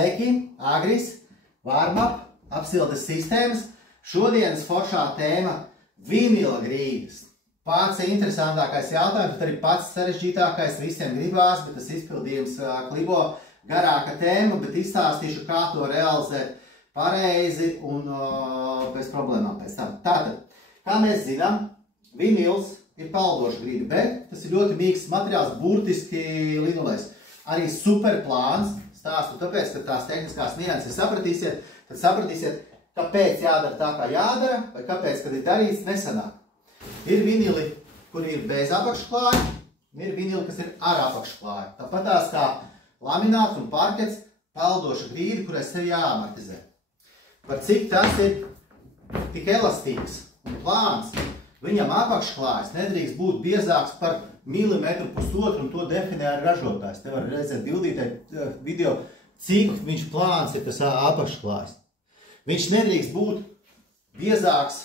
Sveiki, Agris, Warm-up, apsildes sistēmas. Šodienas foršā tēma – vinila grīdas. Pats interesantākais jautājums, bet arī pats sarežģītākais, visiem gribās, bet tas izpildījums klibo garāka tēma, bet izstāstīšu, kā to realizēt pareizi un bez problēmām pēc tam. Tātad, kā mēs zinām, vinils ir peldoša grīda, bet tas ir ļoti mīksts materiāls, burtiski linolejs. Arī superplāns. Stāstu tāpēc, ka tās tehniskās nianses sapratīsiet, tad sapratīsiet, kāpēc jādara tā, kā jādara, vai kāpēc, kad ir darīts, nesanāk. Ir vinili, kuri ir bez apakšklāja, un ir vinili, kas ir ar apakšklāju. Tāpat tās kā lamināts un parkets, peldoša grīda, kurai sevi jāamortizē. Par cik tas ir tik elastīgs un plāns, viņam apakšklājas nedrīkst būt biezāks par milimetru pusotru, un to definē ar ražotājs. Te var redzēt bildītē video, cik viņš plāns ir tas apakšklājs. Viņš nedrīkst būt biezāks,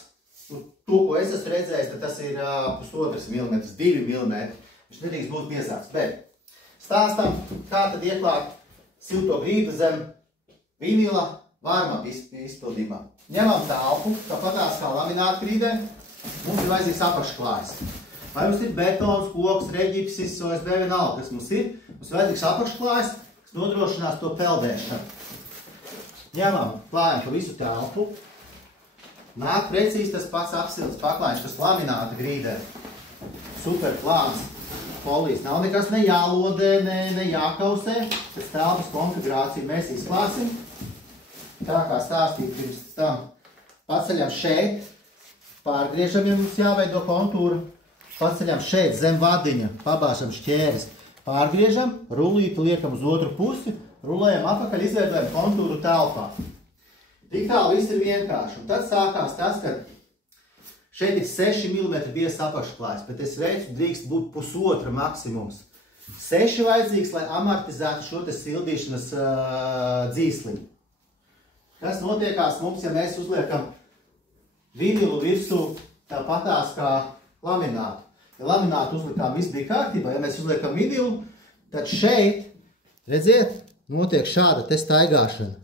to, ko es esmu redzējis, tad tas ir pusotras milimetrs, 2 milimetri. Viņš nedrīkst būt biezāks, bet stāstam, kā tad ieklāt silto grīdu zem vinila Warm-up izpildījumā. Ņemam telpu, tāpatās kā lamināta grīdē, mums ir vajadzīgs apakšklājs. Vai mums ir betons, koks, reģipsis, OSB vienalga, kas mums ir? Mums vajadzīgs apakšklājs, kas nodrošinās to peldēšanu. Ņemam, klājam pa visu telpu. Nāk precīzi tas pats apsildes paklājums, kas lamināta grīdē. Super plāns folijas. Nav nekas ne jālodē, ne jākausē. Pēc telpas konfigurāciju mēs izklāsim. Tā kā stāstīt pirms tam. Paceļam šeit, pārgriežam, ja mums jāveido kontūru. Paceļam šeit zem vadiņa, pabāžam šķēres, pārgriežam, rullīti liekam uz otru pusi, rulējam apakaļ, izveidojam kontūru telpā. Tik tālu viss ir vienkārši. Un tad sākās tas, ka šeit ir 6 mm biezs apakšklājs, bet es veicu drīkst būt pusotra maksimums. 6 vajadzīgs, lai amortizētu šo te sildīšanas dzīsliņu. Kas notiekās mums, ja mēs uzliekam vinilu virsū tāpatās kā laminātu? Ja laminātu uzlikām, viss bija kārtībā, ja mēs uzliekam vinilu, tad šeit, redziet, notiek šāda te staigāšana.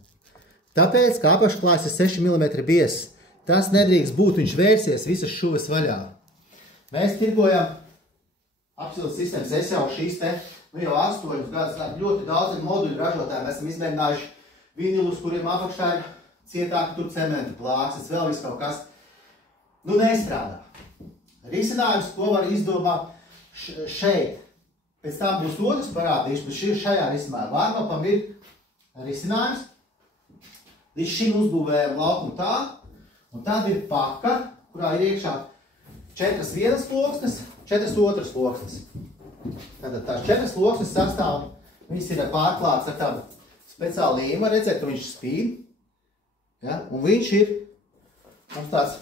Tāpēc, ka apakšklājs ir 6 mm biezs, tas nedrīkst būt, viņš vērsies visas šuves vaļā. Mēs tirgojam apsildes sistēmas, es jau šīs te, jau 8 gadus, ļoti daudz moduļu ražotājiem esam izmēģinājuši vinilus, kuriem apakšā ir cietāki tur cementa plāksnes, vēl viss kaut kas, nestrādā. Risinājums, ko var izdomāt šeit. Pēc tam būs otrs parādīšu, bet šajā risinājumā Warm-upam ir risinājums. Līdz šim uzbūvējam laukumu tā, un tad ir paka, kurā ir iekšā 4 vienas loksnes, 4 otras loksnes. Tātad tās 4 loksnes sastāv, viņas ir pārklāts ar tādu speciālu līmu, redzēt, ka viņš spīd. Ja? Un viņš ir mums tāds,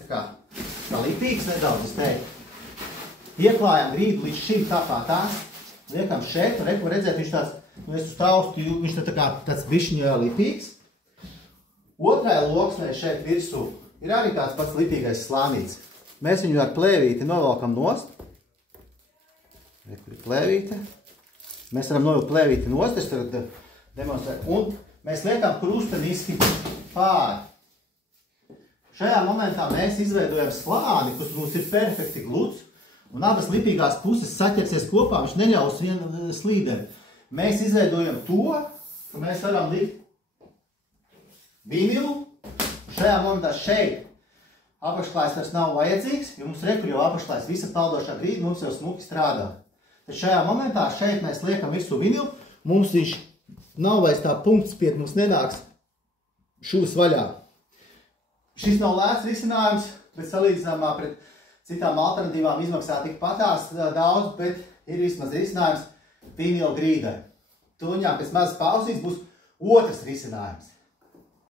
tā kā lipīgs nedaudz, es teiktu. Ieklājam grīdu līdz šim tā kā tās, liekam šeit, un redzēt, viņš tāds, es uz taustu, viņš tāds bišķiņā lipīgs. Otrai loksnei šeit virsū ir arī tāds pats lipīgais slānīts. Mēs viņu ar plēvīti novelkam nost. Kur ir plēvīte. Mēs varam novilkt plēvīti nost, es tagad demonstrēju. Un mēs liekam krusteniski pāri. Šajā momentā mēs izveidojam slāni, kas mums ir perfekti gluds, un abas lipīgās puses saķersies kopā, viņš neļaus vienu slīdeni. Mēs izveidojam to, ka mēs varam likt vinilu. Šajā momentā šeit apakšklājs vairs nav vajadzīgs, jo mums rekur jau apakšklājs visa peldošā grīda, mums jau smuki strādā. Tad šajā momentā šeit mēs liekam visu vinilu, mums viņš nav vairs tā punkts piet, mums nenāks šūs vaļā. Šis nav lēts risinājums, bet salīdzinājumā pret citām alternatīvām izmaksā tikpatās daudz, bet ir vismaz risinājums vinila grīdai. Tuņā pēc mazas pauzīs būs otrs risinājums.